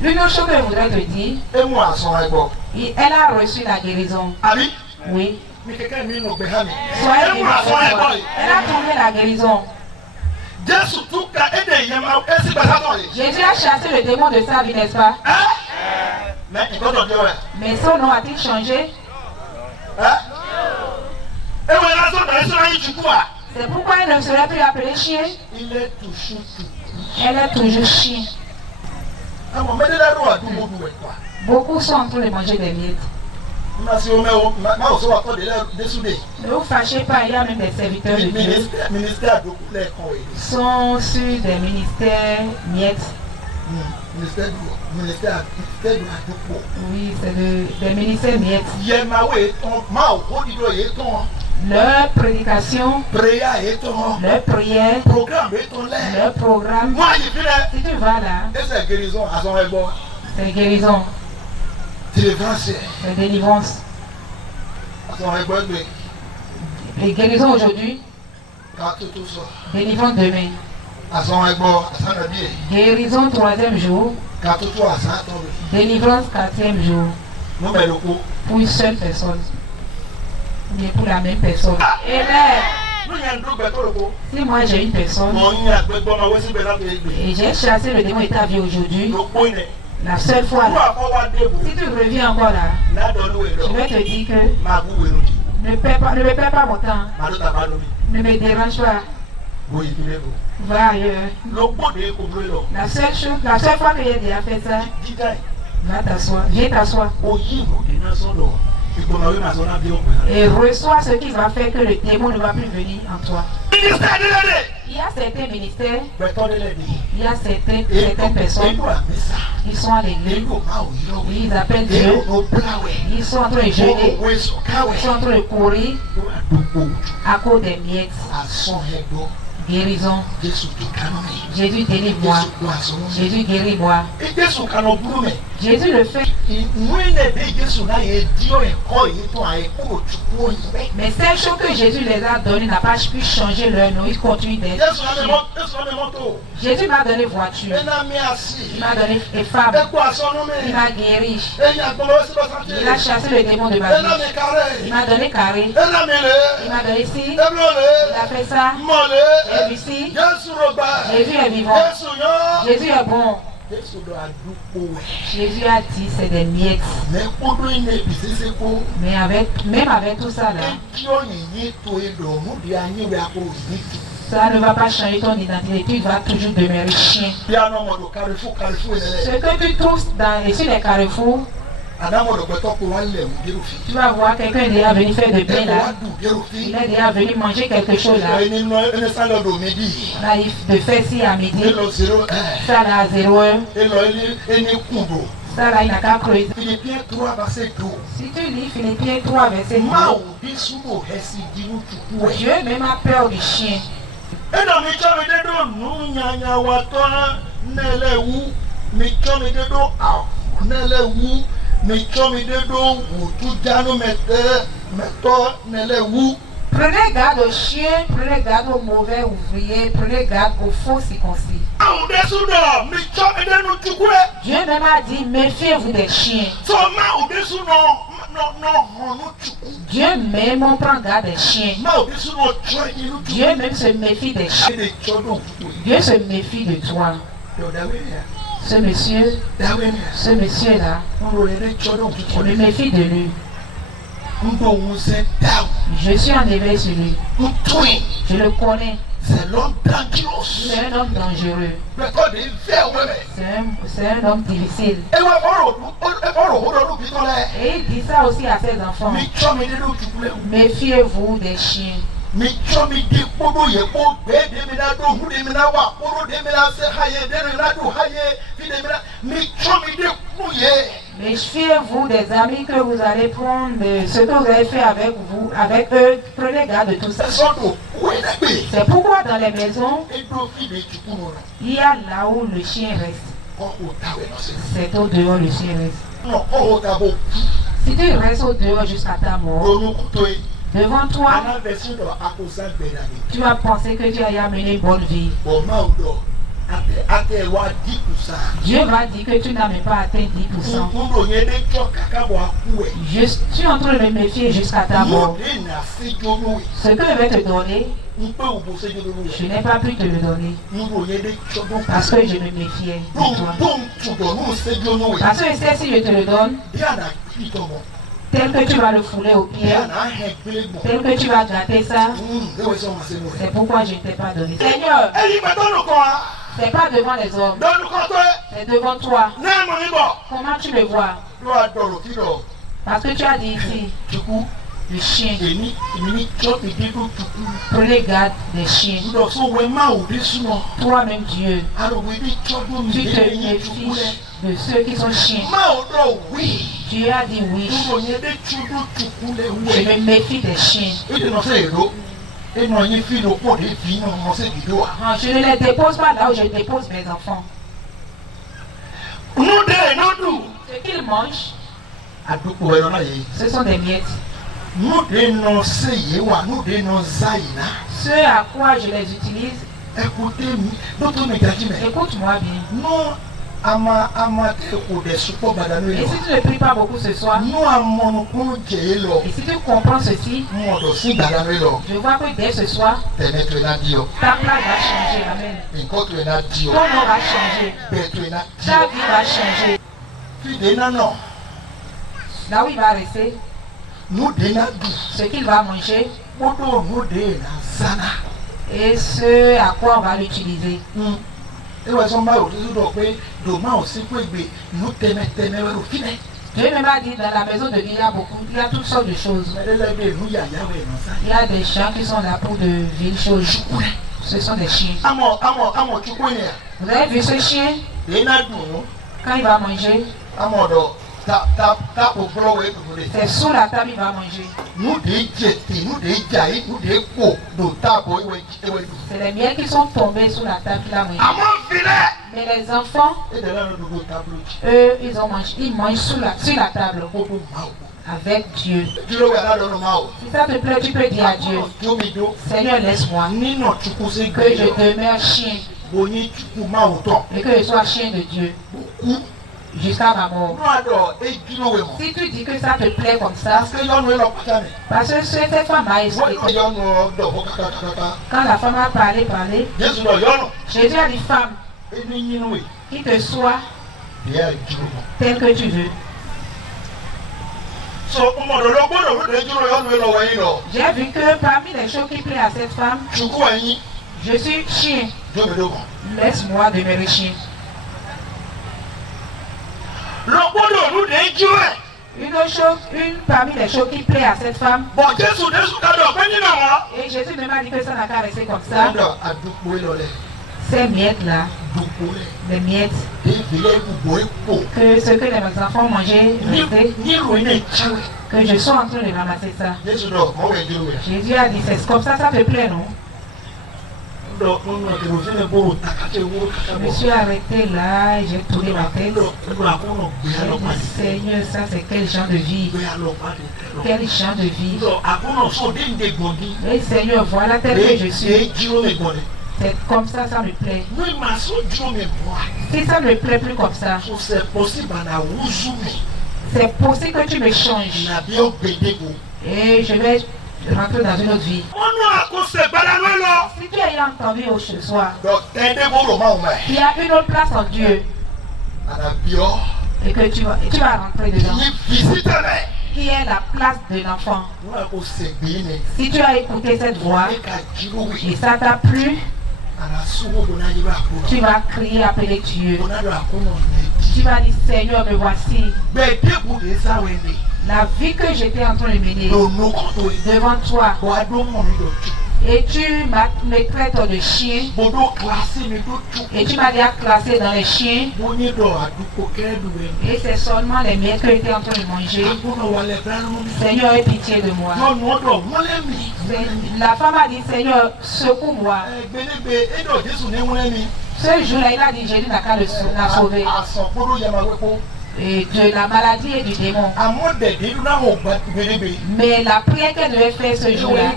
L'une autre chose que je voudrais te dire, elle a reçu la guérison. Oui. Elle a trouvé la guérison. Jésus a chassé le démon de sa vie, n'est-ce pas? Mais son nom a-t-il changé? C'est pourquoi elle ne serait plus appelée chien. Elle est toujours chien. Beaucoup sont en train de manger des miettes. Ne vous fâchez pas, il y a même des serviteurs de Dieu qui sont sur des ministères miettes. Oui, c'est des ministères miettes. Leur prédication, leur prière, leur programme. Si tu vas là, c'est guérison. C'est délivrance. Les guérisons aujourd'hui, délivrance demain. Guérison 3e jour, délivrance 4e jour. Pour une seule personne. Mais pour la même personne. Si moi j'ai une personne et j'ai chassé le démon de ta vie aujourd'hui, la seule fois là, si tu reviens encore là, je vais te dire que ne me perds pas mon temps, ne me dérange pas, va ailleurs. La seule fois que j'ai déjà fait ça, va t'asseoir, viens t'asseoir. Et reçois ce qui va faire que le démon ne va plus venir en toi. Il y a certains ministères, il y a certaines personnes qui sont à l'église, ils appellent Dieu, ils sont en train de jeûner, ils sont en train de courir à cause des miettes. Guérison. Jésus délivre-moi. Jésus guérit-moi. Jésus le fait. Mais ces choses que Jésus les a données n'a pas pu changer leur nom. Ils continuent d'être. Jésus m'a donné voiture. Il m'a donné femme. Il m'a guéri. Il a chassé le démon de ma vie. Il m'a donné carré. Il m'a donné ci. Il a fait ça. Et ici, Jésus est vivant. Jésus est bon. Jésus a dit c'est des miettes. Mais même avec tout ça là, ça ne va pas changer ton identité. Tu vas toujours demeurer chien. Ce que tu trouves sur les carrefours, tu vas voir quelqu'un est déjà venu faire de bien là. Il est déjà venu manger quelque chose là. Là, de faire ci à midi. Ça là à 0h. Ça là, il n'a qu'à creuser. Si tu lis Philippiens 3, verset 2, Dieu même a peur du chien. Prenez garde aux chiens, prenez garde aux mauvais ouvriers, prenez garde aux faux circoncis. Dieu même a dit, méfiez-vous des chiens. Dieu même on prend garde des chiens. Dieu même se méfie des chiens. Dieu se méfie de toi. Ce monsieur-là, je me méfie de lui. Je suis en éveil sur lui. Je le connais. C'est un homme dangereux. C'est un homme difficile. Et il dit ça aussi à ses enfants. Méfiez-vous des chiens. Méfiez-vous des amis que vous allez prendre, ce que vous avez fait avec eux, prenez garde de tout ça. C'est pourquoi dans les maisons, il y a là où le chien reste. C'est au dehors le chien reste. Si tu restes au dehors jusqu'à ta mort, devant toi, tu vas penser que tu as mené une bonne vie. Dieu va dire que tu n'as même pas atteint 10%. Je suis en train de me méfier jusqu'à ta mort. Ce que je vais te donner, je n'ai pas pu te le donner. Parce que je me méfiais de toi. Parce que je sais si je te le donne, tel que tu vas le fouler au pied, tel que tu vas gratter ça, c'est pourquoi je ne t'ai pas donné. Seigneur, c'est pas devant les hommes, c'est devant toi. Comment tu le vois? Parce que tu as dit ici, le chien. Pour les gardes des chiens. Toi-même Dieu, tu te méfies de ceux qui sont chiens. Dieu a dit oui. Je me méfie des chiens. Je ne les dépose pas là où je dépose mes enfants. Ce qu'ils mangent, ce sont des miettes. Ce à quoi je les utilise, écoute-moi bien. Et si tu ne pries pas beaucoup ce soir, et si tu comprends ceci, je vois que dès ce soir, ta place va changer. Amen. Ton nom va changer. Ta vie va changer. Là où il va rester, ce qu'il va manger, et ce à quoi on va l'utiliser. Dieu même a dit dans la maison de Dieu, il y a toutes sortes de choses. Il y a des gens qui sont là pour de villes choses. Ce sont des chiens. Vous avez vu ce chien? Quand il va manger, c'est sous la table il va manger. C'est les miens qui sont tombés sous la table qu'il a mangé. Mais les enfants, eux, ils mangent sur la table. Avec Dieu. Si ça te plaît, tu peux dire à Dieu, Seigneur, laisse-moi que je demeure chien et que je sois chien de Dieu jusqu'à ma mort. Si tu dis que ça te plaît comme ça, parce que cette femme a expliqué. Quand la femme a parlé, Jésus a dit, femme, qu'il te soit tel que tu veux. J'ai vu que parmi les choses qui plaisent à cette femme, je suis chien. Laisse-moi demeurer chien. Une parmi les choses qui plaît à cette femme, et Jésus ne m'a dit que ça n'a qu'à rester comme ça. Ces miettes-là, les miettes, que ce que les enfants mangeaient, que je sois en train de ramasser ça. Jésus a dit, c'est comme ça te plaît, non? Je me suis arrêté là, j'ai tourné ma tête. J'ai dit, Seigneur, ça c'est quel genre de vie? Quel genre de vie? Et Seigneur, voilà tel que je suis. C'est comme ça, ça me plaît. Si ça ne me plaît plus comme ça, c'est possible que tu me changes. Et je vais rentrer dans une autre vie. Si tu as entendu ce soir, il y a une autre place en Dieu. Et que tu vas rentrer dedans. Qui est la place de l'enfant. Si tu as écouté cette voix et ça t'a plu, tu vas crier, appeler Dieu. Tu vas dire, Seigneur, me voici. La vie que j'étais en train de mener devant toi. Et tu me traites de chien. Et tu m'as déjà classé dans les chiens. Et c'est seulement les miettes que j'étais en train de manger. Seigneur, aie pitié de moi. La femme a dit, Seigneur, secoue-moi. Ce jour-là, il a dit, Jésus n'a qu'à la sauver. Et de la maladie et du démon. Mais la prière qu'elle devait faire ce jour-là,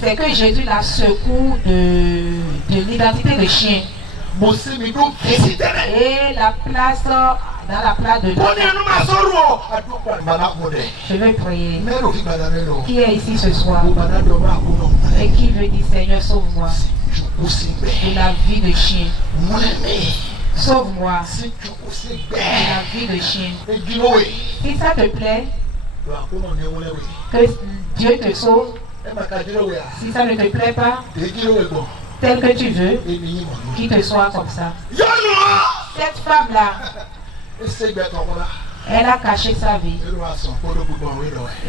c'est que Jésus la secoue de l'identité de chien. Et la place dans la place de je vais prier. Qui est ici ce soir et qui veut dire Seigneur, sauve-moi de la vie de chien. Sauve-moi de la vie de chien. Si ça te plaît, que Dieu te sauve. Si ça ne te plaît pas, tel que tu veux, qu'il te soit comme ça. Cette femme-là, elle a caché sa vie.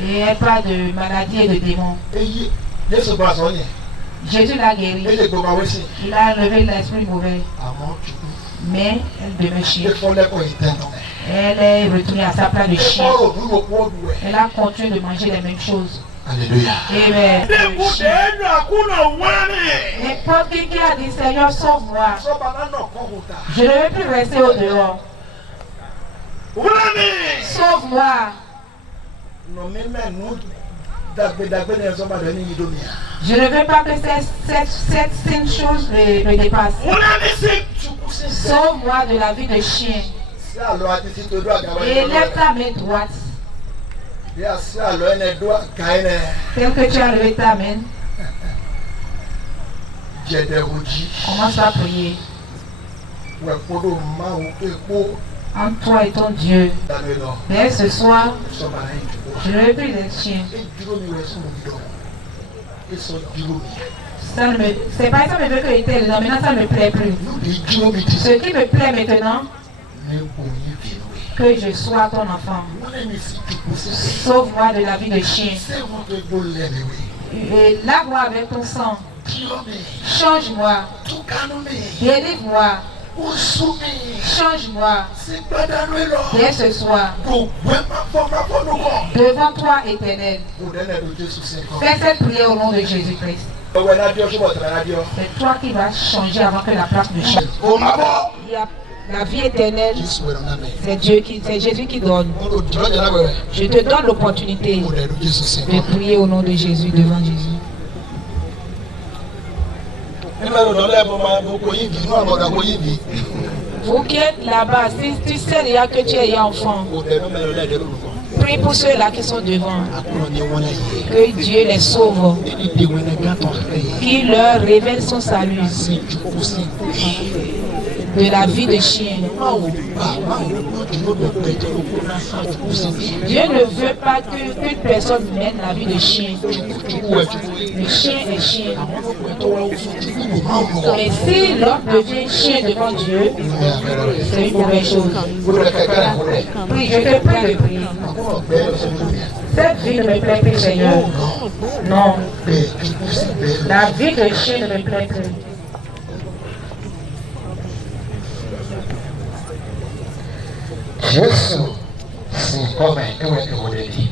Et elle parle de maladie et de démons. Jésus l'a guéri. Il a enlevé l'esprit mauvais. Mais elle demeure chien. Elle est retournée à sa place de chien. Elle a continué de manger les mêmes choses. Alléluia. Amen. N'importe qui a dit Seigneur, sauve-moi. Je ne veux plus rester au dehors. Sauve-moi. Je ne veux pas que cette chose me dépasse. Sauve-moi de la vie de chien. Et lève ta main droite. Tel que tu as levé ta main, commence à prier. Entre toi et ton Dieu. Mais ce soir, je ne veux plus d'être chien. C'est pas ça me veut que j'étais dedans, maintenant ça ne me plaît plus. Ce qui me plaît maintenant, que je sois ton enfant. Sauve-moi de la vie de chien. Et lave-moi avec ton sang. Change-moi. Délivre-moi. Change-moi. Dès ce soir. Devant toi, Éternel. Fais cette prière au nom de Jésus-Christ. C'est toi qui vas changer avant que la place ne change. Il y a la vie éternelle, c'est Jésus qui donne. Je te donne l'opportunité de prier au nom de Jésus devant Jésus. Vous qui êtes là-bas, si tu sais déjà que tu es enfant, prie pour ceux-là qui sont devant. Que Dieu les sauve. Qu'il leur révèle son salut. De la vie de chien. Dieu ne veut pas qu'une personne mène la vie de chien. Le chien est chien. Mais si l'homme devient chien devant Dieu, c'est une mauvaise chose. Oui, je te prie de prier. Cette vie ne me plaît plus, Seigneur. Non. La vie de chien ne me plaît plus. Jésus, c'est comme un que vous le dites.